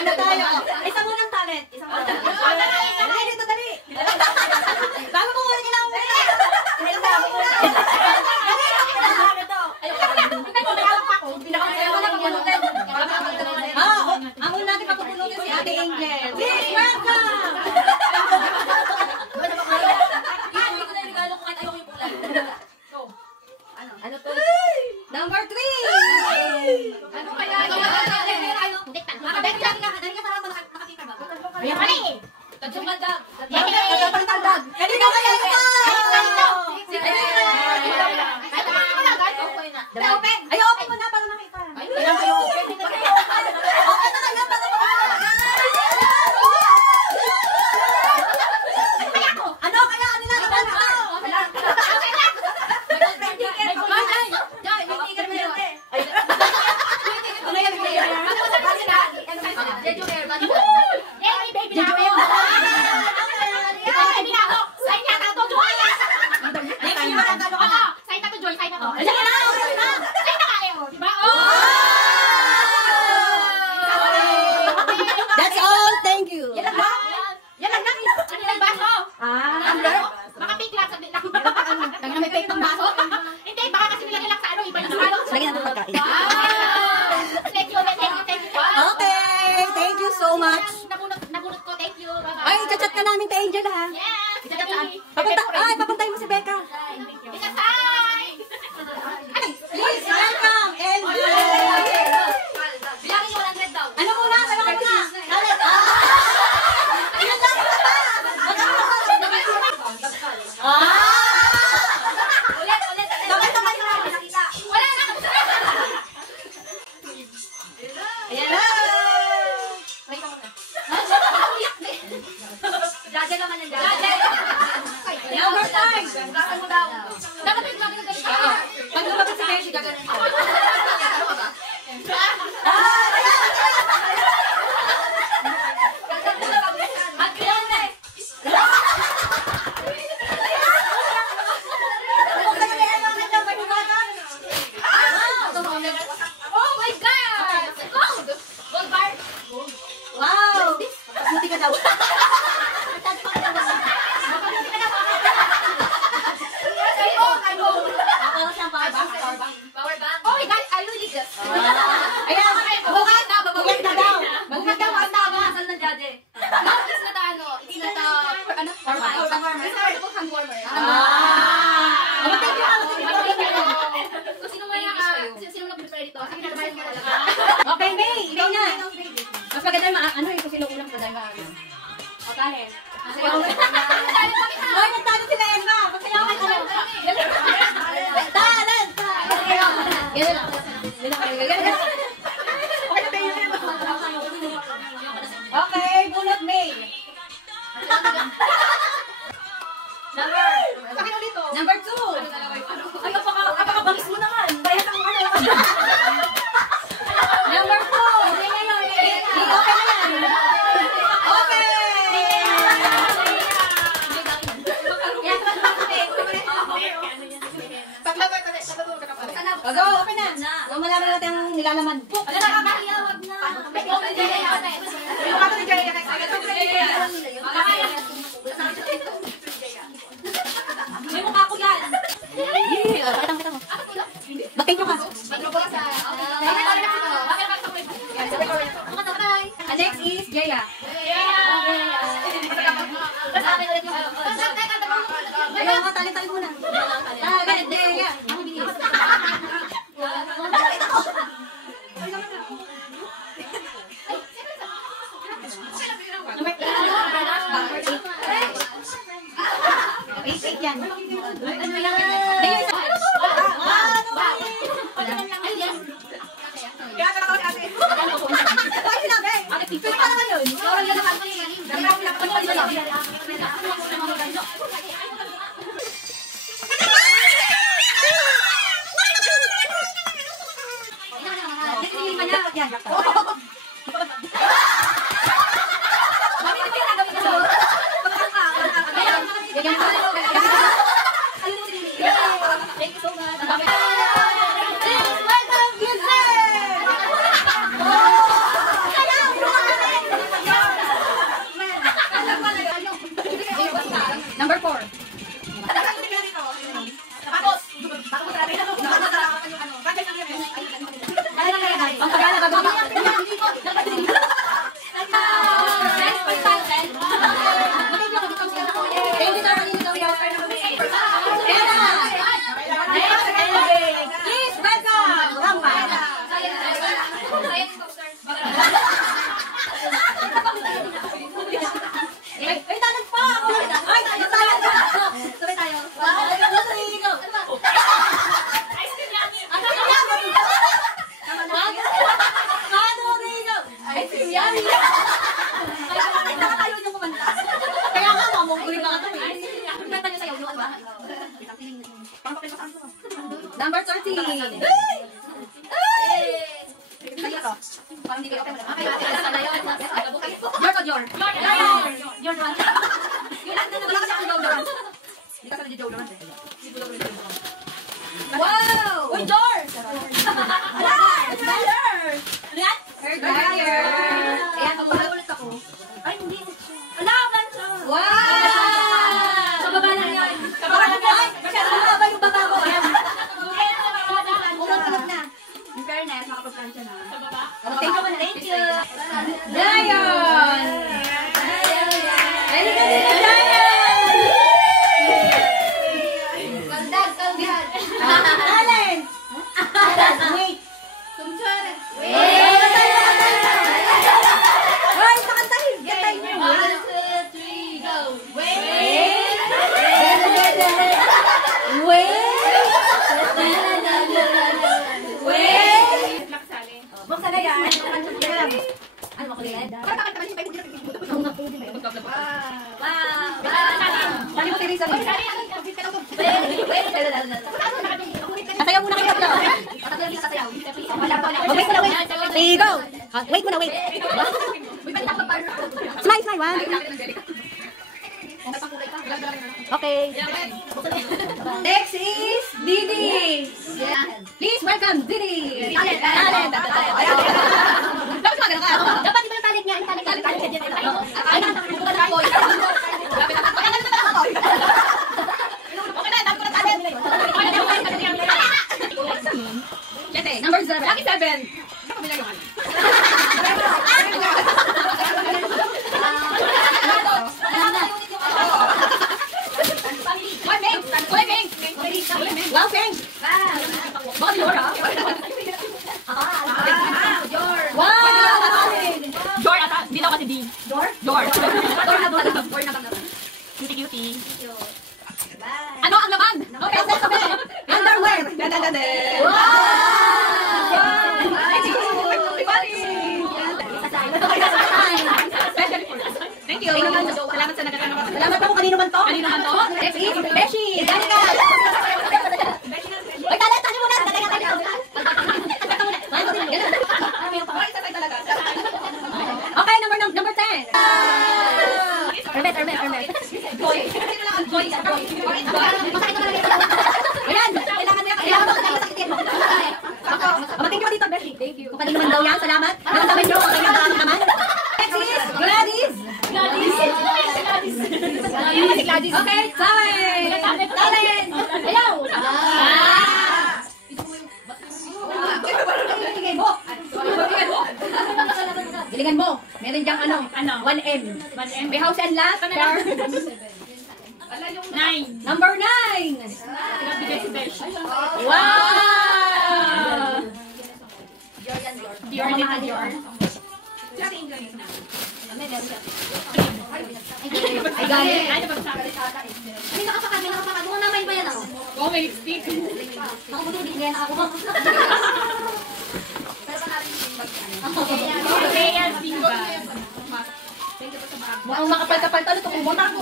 Ano tayo? Isa munang talent. Isa munang talent. Dali, dito, dali. Bago ko muna kailangan muna. Ang una natin papupunutin si Ate Angel. Please welcome! Ano to? Number 3! Ano kaya? Dali ka sa nakakita ba? Ayan ka eh! Tagsumadag! Tagsumadag! Dali ka kaya ito! Ay, open mo na para makita. Kailan kayo open? Open na lang para makita. Ano kaya? Ano na? That's all. Thank you. Yan lang ba? Yan lang. Ano yung baso? Baka fake lang. Tangina may fake ng baso? Hindi, baka kasi nilagay lang sa ano. Iba yung ano. Lagyan natin pagkain. Thank you. Okay. Thank you so much. Nabunot ko. Thank you. Ay, chat ka namin kay Angel ha? Yes. Papuntahin mo si Becca. Please welcome Angel. Bilangin yung 100 daw. Ano muna? Salamat na. Ulit. Dapat yung nakita. Wala na. Ayan na. Wait ako na. Jaja naman yan, Jaja. Number 5. Gasa mo daw. Dapat yung namin ng ganito. Pag lumabas si Beshi, gaganin siya. Oh my God! Gold! Gold bar! Wow! Pagmuti ka daw. Power bank. Oh my God! I really need this. Ayan! Bukat na daw! Bukat daw! Ang tama! Saan na Jade? Is na ta ano? Hindi na ta... Ano? Warmer. Is na ta hand warmer. Sino mo na-prepare dito? Okay, May! Ikaw na! Mas maganda ano eh, kung sino unang padal ka. O, talent. Hoy, nagtalo sila Emma! Pagsayaw ka talent! Talent! Okay, bunot May! Number 2! Ay, apakabangis mo naman! Bayat ang ano! Number 2! Okay na yan! Okay! Go, okay na! Huwag malaman natin ang nilalaman. Ano na kakahiya? Huwag na! May mukha ko yan! Kita mo. Bakit nyo ka? Next is Jaya. Ayaw nga, tali-tali muna. Ganit, Jaya. Ang bilis. Eight yan. Thank you so much. Nakatayo niyo kumanta. Kaya nga, mamungguling na nga ito eh. Kumanta niyo sa'yo, yung ano ba? Number 30. Sa'yo to. Parang hindi kayo okay. Your to your. Your one. Wala ka siyang deodorant. Hindi ka sa deodorant eh. Wow! Uy, Jor! Hair dryer! Ano yan? Hair dryer! Ayan, pag-ulat ulit ako. Ay, hindi. Wala ka siya! Wow! Sa baba lang yan. Sa baba lang yan. Masyado na baba yung baba ko. Ulot-ulot na. In fairness, makapagkansya na. Sa baba? Thank you. Thank you. Dayon! Ready ka din na Dayon! Talent! Wait! Wait! Hoy, pakantahin! Gantay mo! 1, 2, 3, go! Wait! Wait! Wait! Buksan na yan! Ano mo kulihan? Dali mo Teresa. Sasayaw muna kayo. Wait muna, wait. Okay, go. Wait muna, wait. Smile, smile. One. Okay. Next is Didi. Please welcome Didi. Talent. Dapat magano ka. Dapat iba yung talent niya. Talent niya. Ay, bukan na ako. Lapit na. Number 7. Lucky 7. Wow, thanks. Wow, Laura. Wow. Jor ata. Hindi daw kasi D. Jor? Jor. Jor na ba? Cutie. Ano ang laman? Okay, sabi. Underwear. Wow. Thank you. Salamat sa nagtatanong. Salamat po kung kanino man to. Kanino man to? Next is Beshi. Dali ka. Uy, talent mo na. Okay, number 10. Hermet. Joy. Ayan. Thank you dito, Beshi. Thank you. Kung kanino man daw yan, salamat. Naman nyo, kung kanino naman. Next is Gladys. Okay, talent. Ayaw. Gilingan mo. Meron diyang ano? 1M. May house and lot. 9. Number 9. Wow! Dior. Ay, gani. Ay, nakapakad. Kung naman ba yan ako? Oo, may lipstick. Ako mo din yan ako. Mukhang makapal-kapal talo. Ito kumot ako.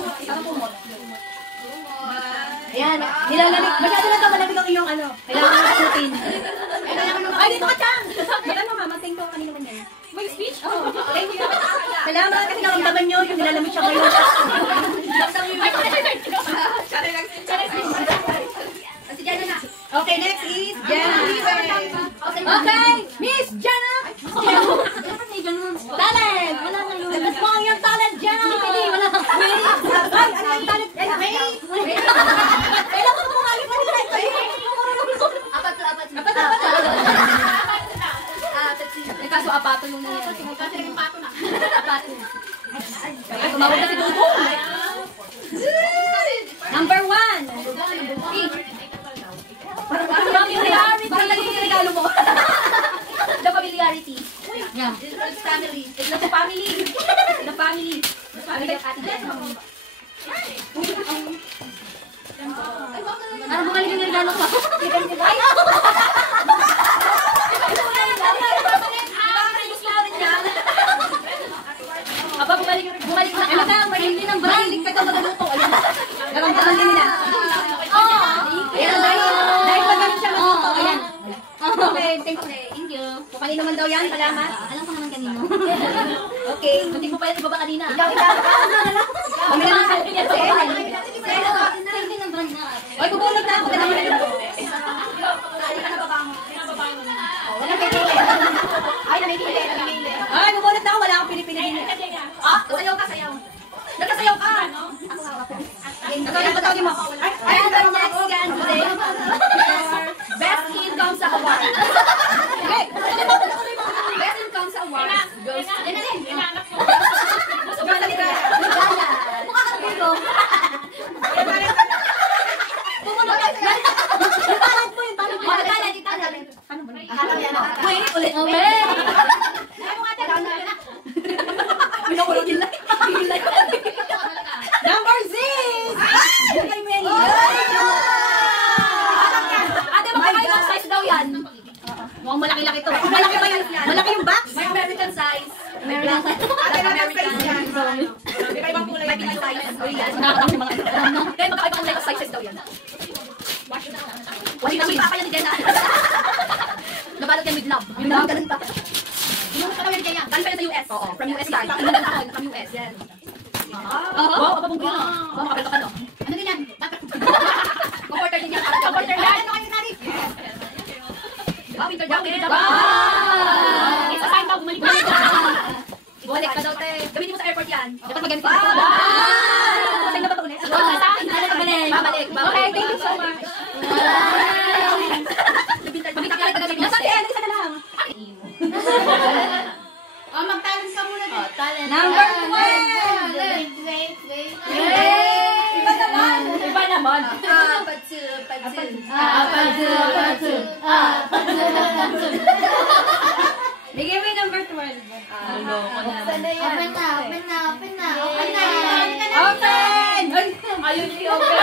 Ayan, nilalamig. Masyado na ito, malamig ang iyong ano. Kailangan mo sutin. Ay, dito ka, Chang! Ano nga, mag-thank you kanino man yan. May speech? Oo. Thank you. Salamat kasi nakamdaman nyo yung nilalamig siya ngayon. Okay, next is Jenna. Okay, Miss Jenna. Talent. Let's go yung talent, Jenna. Wala. Ay, ano yung talent? Kailan ko mo kayo kaso apato yung nangyari. Kasi naging pato na. Apato. Ay, tumawag na si Tuto. Number 1. Familiarity. Parang naging regalo mo. The familiarity. Yeah. It's family. It's the family. The family. The family of Ate Jen. Ano mo galing yung regalo ko? Ay! Ay, mahilig ka daw magaluto. Ayan. Naramdaman din nila. Ayan, dahil pa ganun siya magluto. Ayan. Okay, thank you. Kung kanino man daw yan, salamat. Alam ko naman kanino. Okay. Hindi mo pa yan ibaba kanina. Ikaw. Kami lang sa akin yan si Ellen. Hindi ng brand na. Oy, bubulog na ako. Dalawa na lang. Walang pipili. Ay, namimili. Ay, bubulog na ako. Wala akong pinipili din. Ah, sayaw ka, sayaw. Nagkasayaw ka. Nagkatawagin mo. Ay, ang next candidate. Best income sa award. Okay. Best income sa award. Goes. Yan na rin. Goes sa Ligaya. Mukha ka ng bulo. Pumunod ka. Yung talent mo, yung talent mo. Yung talent. Ano ba? Wait, ulit. Okay. Pinakulog yung like. Number 6! Kay Meli. Ate, makakaibang size daw yan. Mukhang malaki-laki to. Malaki ba yun? Malaki yung box? May American size. American size. May kaibang kulay. May big size. Nakakatang yung mga ano. Kaya magkakaibang kulay sizes daw yan. Wala na sipa pa yan ni Dena. Nabalot yan with love. Yung love, ganun pa. Yung sa American yan. Galing pa yan sa US. Oo. From US card. From US. Yan. Wow, kapabong ko na. Wow, makapel ka pa no. Ano din yan? Comforter din yan. Comforter yan. Ano kayo nari? Wow, winter jacket. Wow! It's a sign daw, bumalik ka. Bumalik ka daw, te. Gamitin mo sa airport yan. Dapat magamit ka. Wow! Sign na ba ito ulit? Babalik. Okay, thank you so much. Pabita ka rin. Nasaan si Ellen? Isa na lang. Mag-talent ka muna din. Talent. Number 12! Wait. Iba naman. Iba naman. Patu. Bigyan mo yung number 12. Open na. Open! Ayun si Open.